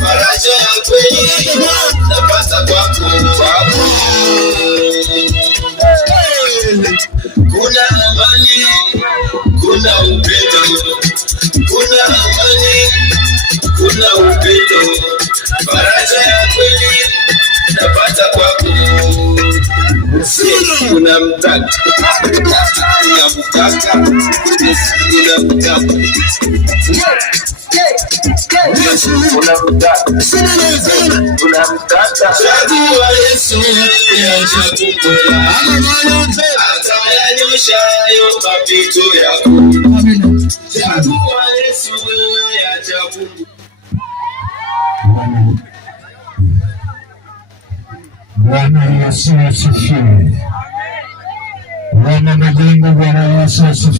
Faraja ya kweli napata kwako. Kuna amani, kuna upendo, kuna amani, kuna upendo. Faraja ya kweli napata kwako. Kuna mtaka, kuna mtaka, kuna mtaka. Chagua Yesu atayanyoshayo mapito yako. Chagua Yesu achagupe. Bwana Yesu asifiwe. Bwana majengo, Bwana Yesu asifiwe.